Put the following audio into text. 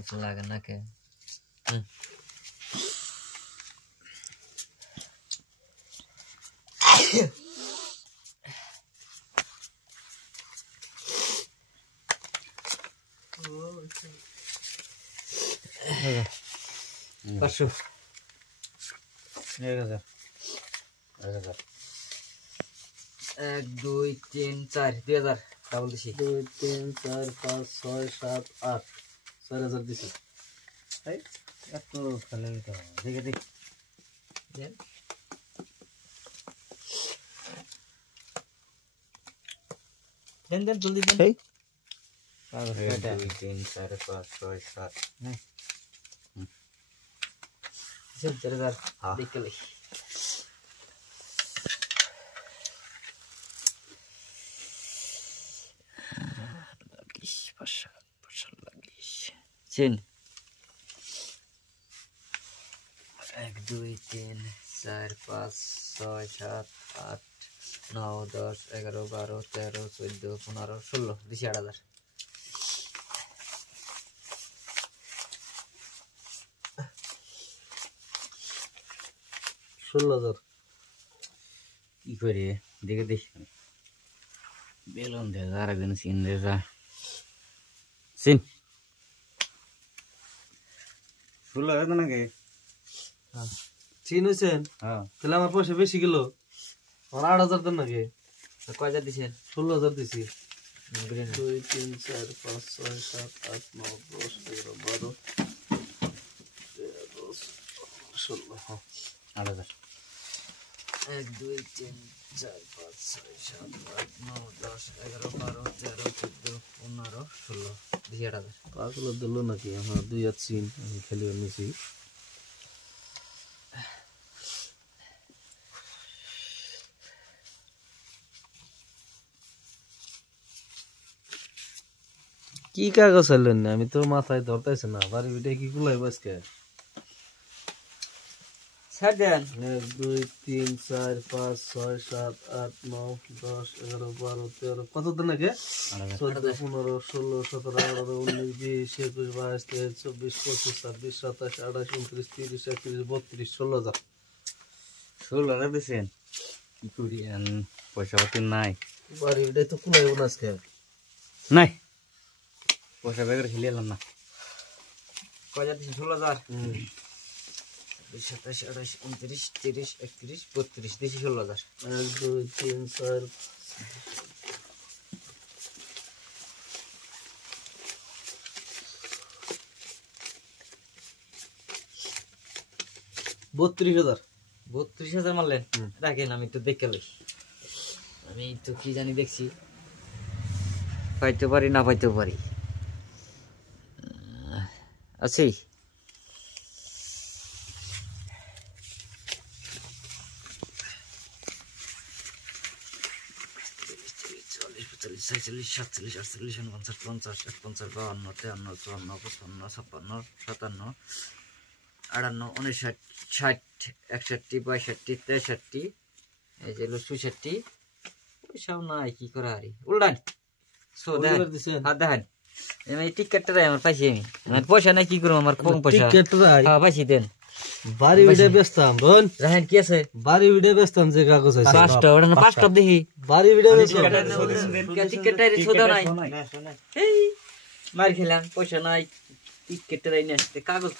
কাগজ লাগে নাকি পাঁচশো 1000 1 2 3 4 2000 ডাবল দিছি 2 3 4 5 6 7 8 4000 দিছি এই এত খালি তো দেখে দেখ দেন দেন জলদি দেন এই 2 3 4 5 6 7 नहीं सब 4000 देख ले चीन 1 2 3 4 5 6 7 8 9 10 11 12 13 14 15 16 দিছি 8000 16000 কি করে দেখে দেখ বেলুন দে আর একদিন সিন দে যা সিন 16000 নাকি হ্যাঁ চিন হইছেন হ্যাঁ তাহলে আমার পয়সা বেশি গেল আর 8000 দেন নাকি কয় হাজার দিছেন 16000 দিছি গ্রিন 2 3 4 5 6 7 8 9 10 11 12 13 16 হ্যাঁ 8000 1 2 3 4 5 6 7 8 9 10 11 12 13 14 15 16 দিছি 8000 পাগল দিল নাকি হ্যাঁ 2 আর 3 আমি খালি নিছি কি কাগজ হলেন না আমি তো মাথায় ধরতেছি না বাড়ি ভিটে কি গুলাই বসকে ছাড় দেন 1 2 3 4 5 6 7 8 9 10 11 12 13 কত দিন আগে 14 15 16 17 18 19 20 21 22 23 24 25 26 27 28 29 30 31 16000 16 দিছেন কি করি পয়সা পাতি নাই বাড়ি ভিটে তো কুলাই বনাসকে নাই পয়সা বেগর খেলে এলাম না কয় হাজার দিছেন 16000 27 28 29 30 31 32 দিছি 16000 1 2 3 4 32,000 মারলেন রাখেন আমি তো দেখে লই আমি তো কি জানি দেখছি পাইতে পারি না পাইতে পারি আছি চল্লিশ 46 47 48 49 50 51 52 53 54 55 56 57 58 59 60 61 62 63 এই যে 64 সব নাই কি করা আরে উল্টান সো দেন হাত দেন আমি টিকেটটা দেই আমার পাইছি আমি পয়সা নাই কি করব আমার কম পয়সা টিকেটটা হ্যাঁ পাইছি দেন বাড়ি ভিটে বেচতাম বোন রাহেন কি আছে বাড়ি ভিটে বেচতাম যে কাগজ আছে 5টা ওটা না 5টা দেখি বাড়ি ভিটে বেচতাম টিকেটটা রে সোদা নাই এই মার খেলাম পয়সা নাই টিকেটটা দেই না কাগজ